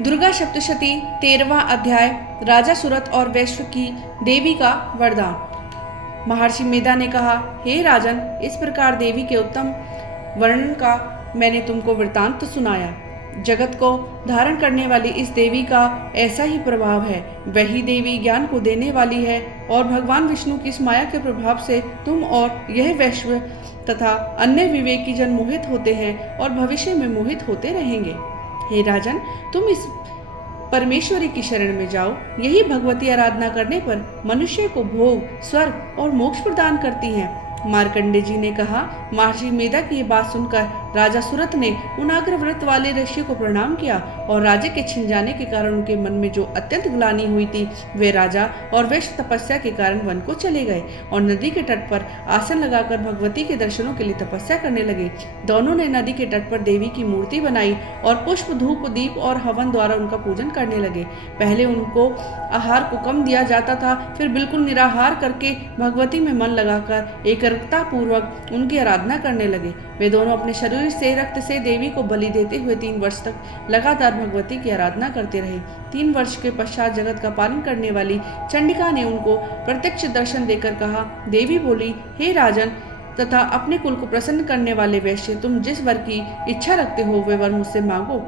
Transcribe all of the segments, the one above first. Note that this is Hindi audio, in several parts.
दुर्गा सप्तशती 13वां अध्याय राजा सुरथ और वैश्व की देवी का वरदान। महर्षि मेधा ने कहा, हे राजन, इस प्रकार देवी के उत्तम वर्णन का मैंने तुमको वृतांत सुनाया। जगत को धारण करने वाली इस देवी का ऐसा ही प्रभाव है। वही देवी ज्ञान को देने वाली है और भगवान विष्णु की इस माया के प्रभाव से तुम और यह वैश्व तथा अन्य विवेकी जन मोहित होते हैं और भविष्य में मोहित होते रहेंगे। हे राजन, तुम इस परमेश्वरी की शरण में जाओ। यही भगवती आराधना करने पर मनुष्य को भोग, स्वर्ग और मोक्ष प्रदान करती हैं। मार्कंडे जी ने कहा, महर्षि मेधा की ये बात सुनकर राजा सुरथ ने उन अग्रव्रत वाले ऋषि को प्रणाम किया और राज्य के छिन जाने के कारण उनके मन में जो अत्यंत ग्लानि हुई थी, वे राजा और वैश्य तपस्या के कारण वन को चले गए और नदी के तट पर आसन लगाकर भगवती के दर्शनों के लिए तपस्या करने लगे। दोनों ने नदी के तट पर देवी की मूर्ति बनाई और पुष्प, धूप, दीप और हवन द्वारा उनका पूजन करने लगे। पहले उनको आहार को कम दिया जाता था, फिर बिल्कुल निराहार करके भगवती में मन लगाकर एकाग्रता पूर्वक उनकी आराधना करने लगे। वे दोनों अपने शरीर से रक्त से देवी को बलि देते हुए 3 वर्ष तक लगातार भगवती की आराधना करते रहे। 3 वर्ष के पश्चात जगत का पालन करने वाली चंडिका ने उनको प्रत्यक्ष दर्शन देकर कहा, देवी बोली, हे राजन तथा अपने कुल को प्रसन्न करने वाले वैश्य, तुम जिस वर की इच्छा रखते हो वे वर मुझसे मांगो,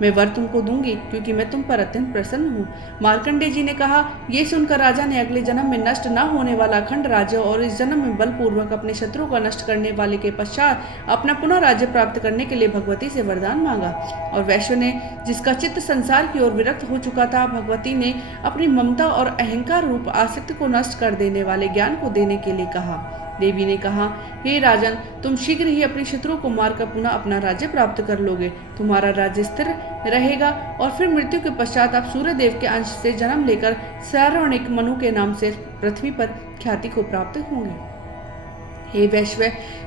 मैं वर तुमको दूंगी, क्योंकि मैं तुम पर अत्यंत प्रसन्न हूँ। मार्कंडे जी ने कहा, ये सुनकर राजा ने अगले जन्म में नष्ट न होने वाला अखंड राज्य और इस जन्म में बलपूर्वक अपने शत्रु को नष्ट करने वाले के पश्चात अपना पुनः राज्य प्राप्त करने के लिए भगवती से वरदान मांगा। और वैश्य ने, जिसका चित्त संसार की ओर विरक्त हो चुका था, भगवती ने अपनी ममता और अहंकार रूप आसक्ति को नष्ट कर देने वाले ज्ञान को देने के लिए कहा। देवी ने कहा, हे राजन, तुम शीघ्र ही अपने शत्रु को मारकर पुनः अपना राज्य प्राप्त कर लोगे। तुम्हारा राज्य स्थिर रहेगा और फिर मृत्यु के पश्चात आप सूर्य देव के अंश से जन्म लेकर सारणिक मनु के नाम से पृथ्वी पर ख्याति को प्राप्त होंगे। हे वैश्व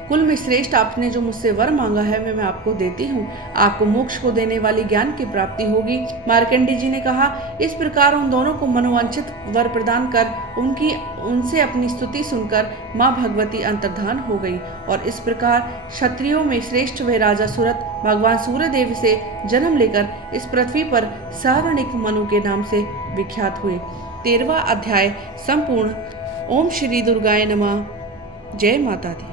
कुल में श्रेष्ठ, आपने जो मुझसे वर मांगा है मैं आपको देती हूँ। आपको मोक्ष को देने वाली ज्ञान की प्राप्ति होगी। मार्कंडे जी ने कहा, इस प्रकार उन दोनों को मनोवांछित वर प्रदान कर उनसे अपनी स्तुति सुनकर माँ भगवती अंतर्धान हो गई। और इस प्रकार क्षत्रियों में श्रेष्ठ वे राजा सुरथ भगवान सूर्यदेव से जन्म लेकर इस पृथ्वी पर सारणिक मनु के नाम से विख्यात हुए। 13वां अध्याय संपूर्ण। ओम श्री दुर्गाय नमः। जय माता दी।